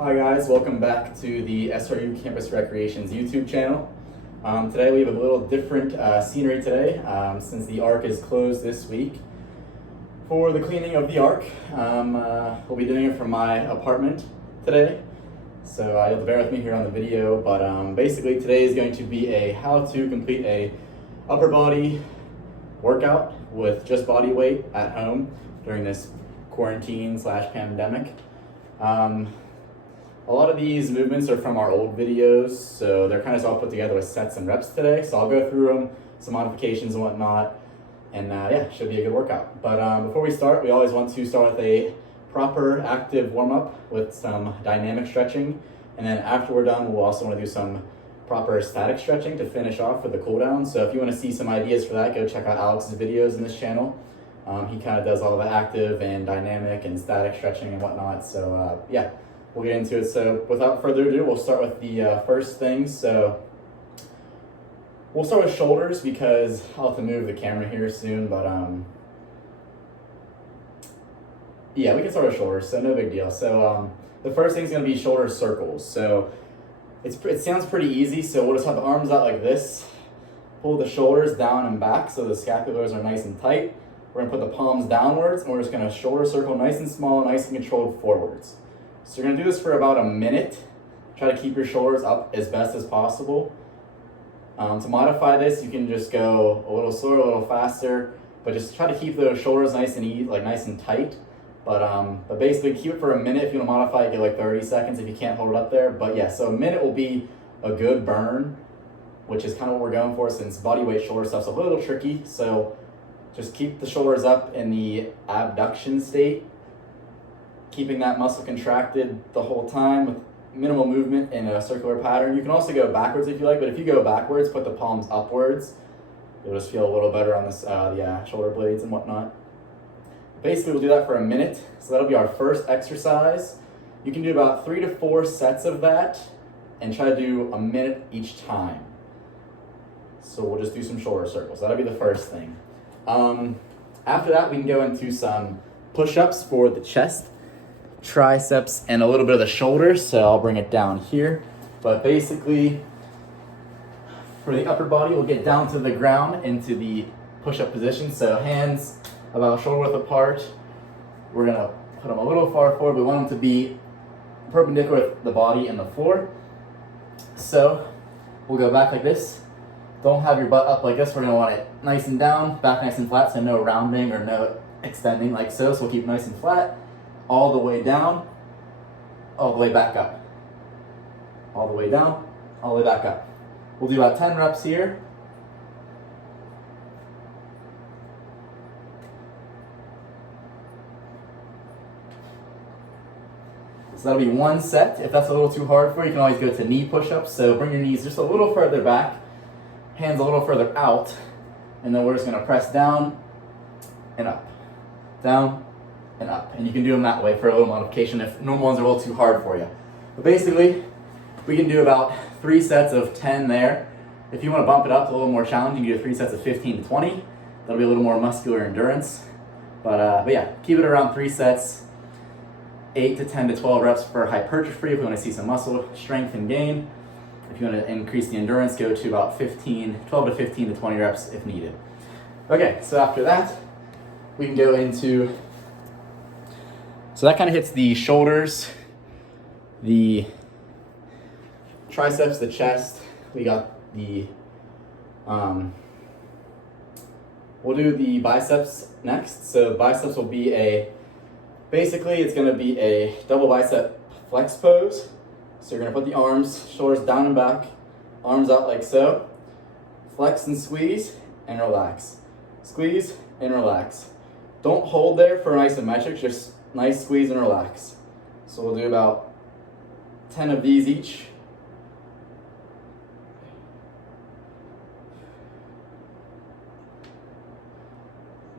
Hi guys, welcome back to the SRU Campus Recreations YouTube channel. Today we have a little different scenery today since the ARC is closed this week. For the cleaning of the ARC, we'll be doing it from my apartment today. So you'll have to bear with me here on the video, but basically today is going to be a how to complete a upper body workout with just body weight at home during this quarantine/pandemic. A lot of these movements are from our old videos, so they're kind of all put together with sets and reps today. So I'll go through them, some modifications and whatnot, and yeah, should be a good workout. But before we start, we always want to start with a proper active warm-up with some dynamic stretching. And then after we're done, we'll also want to do some proper static stretching to finish off with the cool down. So if you want to see some ideas for that, go check out Alex's videos in this channel. He kind of does all the active and dynamic and static stretching and whatnot. So yeah. We'll get into it. So without further ado, we'll start with the first thing. So we'll start with shoulders because I'll have to move the camera here soon, but yeah, we can start with shoulders, so no big deal. So the first thing is going to be shoulder circles. So it sounds pretty easy. So we'll just have the arms out like this, pull the shoulders down and back so the scapulars are nice and tight. We're going to put the palms downwards, and we're just going to shoulder circle nice and small, nice and controlled forwards. So you're going to do this for about a minute. Try to keep your shoulders up as best as possible. To modify this, you can just go a little slower, a little faster, but just try to keep those shoulders nice and nice and tight. But basically keep it for a minute. If you want to modify it, get like 30 seconds if you can't hold it up there. But yeah, so a minute will be a good burn, which is kind of what we're going for since body weight shoulder stuff's a little tricky. So just keep the shoulders up in the abduction state, keeping that muscle contracted the whole time with minimal movement in a circular pattern. You can also go backwards if you like, but if you go backwards, put the palms upwards. You'll just feel a little better on this, shoulder blades and whatnot. Basically, we'll do that for a minute. So that'll be our first exercise. You can do about 3 to 4 sets of that and try to do a minute each time. So we'll just do some shoulder circles. That'll be the first thing. After that, we can go into some push-ups for the chest, triceps, and a little bit of the shoulders. So I'll bring it down here. But basically, for the upper body, we'll get down to the ground into the push-up position. So hands about shoulder width apart. We're gonna put them a little far forward. We want them to be perpendicular with the body and the floor. So we'll go back like this. Don't have your butt up like this. We're gonna want it nice and down, back nice and flat, so no rounding or no extending like so. So we'll keep nice and flat. All the way down, all the way back up. All the way down, all the way back up. We'll do about 10 reps here. So that'll be one set. If that's a little too hard for you, you can always go to knee push-ups. So bring your knees just a little further back, hands a little further out, and then we're just gonna press down and up, down, and up. And you can do them that way for a little modification if normal ones are a little too hard for you. But basically, we can do about 3 sets of 10 there. If you want to bump it up to a little more challenging, you can do 3 sets of 15 to 20. That'll be a little more muscular endurance. But yeah, keep it around 3 sets, 8 to 10 to 12 reps for hypertrophy if you want to see some muscle strength and gain. If you want to increase the endurance, go to about 12 to 15 to 20 reps if needed. Okay, so after that, we can go into, so that kind of hits the shoulders, the triceps, the chest. We got the, we'll do the biceps next. So biceps will be basically it's gonna be a double bicep flex pose. So you're gonna put the arms, shoulders down and back, arms out like so. Flex and squeeze and relax. Squeeze and relax. Don't hold there for isometrics, just nice squeeze and relax. So we'll do about 10 of these each.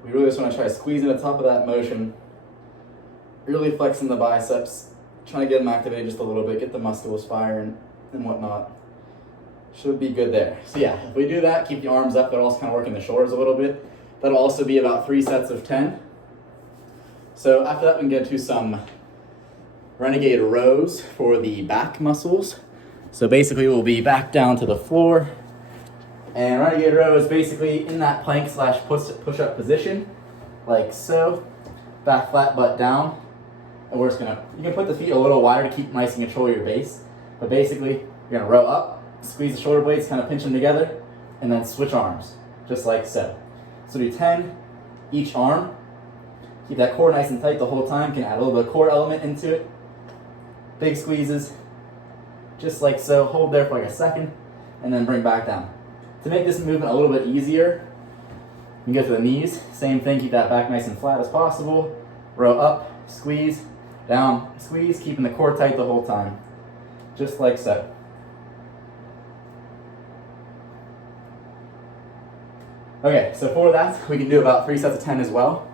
We really just want to try squeezing the top of that motion, really flexing the biceps, trying to get them activated just a little bit, get the muscles firing and whatnot. Should be good there. So yeah, if we do that, keep the arms up, but also kind of working the shoulders a little bit. That'll also be about 3 sets of 10. So after that, we can get to some renegade rows for the back muscles. So basically we'll be back down to the floor. And renegade row is basically in that plank slash push-up position, like so. Back flat, butt down. And we're just gonna, you can put the feet a little wider to keep nice and control your base. But basically, you're gonna row up, squeeze the shoulder blades, kind of pinch them together, and then switch arms, just like so. So do 10 each arm. Keep that core nice and tight the whole time. Can add a little bit of core element into it. Big squeezes, just like so. Hold there for like a second, and then bring back down. To make this movement a little bit easier, you can go to the knees. Same thing, keep that back nice and flat as possible. Row up, squeeze, down, squeeze, keeping the core tight the whole time. Just like so. Okay, so for that, we can do about 3 sets of 10 as well.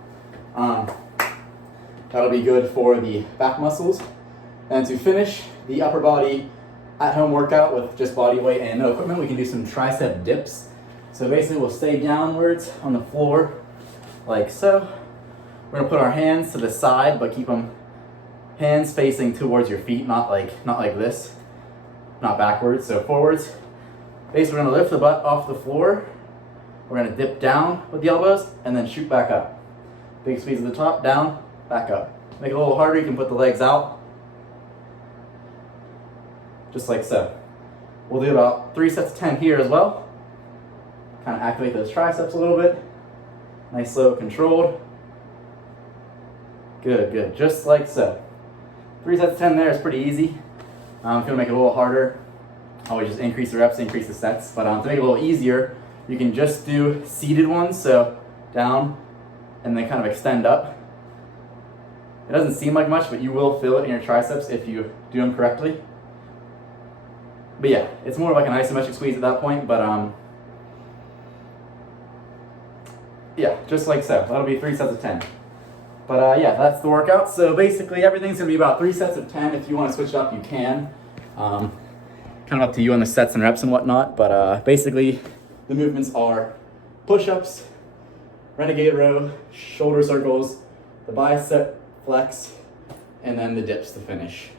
That'll be good for the back muscles. And to finish the upper body at-home workout with just body weight and no equipment, we can do some tricep dips. So basically we'll stay downwards on the floor like so. We're gonna put our hands to the side, but keep them hands facing towards your feet, not like this, not backwards, so forwards. Basically we're gonna lift the butt off the floor. We're gonna dip down with the elbows and then shoot back up. Big squeeze at the top, down, back up. Make it a little harder, you can put the legs out. Just like so. We'll do about 3 sets of 10 here as well. Kind of activate those triceps a little bit. Nice, slow, controlled. Good, good, just like so. 3 sets of 10 there is pretty easy. If you want to make it a little harder, always just increase the reps, increase the sets. But to make it a little easier, you can just do seated ones, so down and then kind of extend up. It doesn't seem like much, but you will feel it in your triceps if you do them correctly. But yeah, it's more like an isometric squeeze at that point, but yeah, just like so. That'll be 3 sets of 10. But yeah, that's the workout. So basically everything's gonna be about 3 sets of 10. If you wanna switch it up, you can. Kind of up to you on the sets and reps and whatnot, but basically the movements are push-ups, renegade row, shoulder circles, the bicep flex, and then the dips to finish.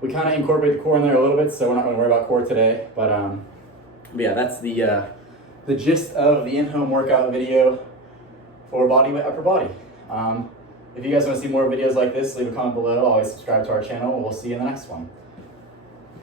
We kind of incorporate the core in there a little bit, so we're not going to worry about core today. But yeah, that's the gist of the in-home workout video for body weight upper body. If you guys want to see more videos like this, leave a comment below. Always subscribe to our channel, and we'll see you in the next one.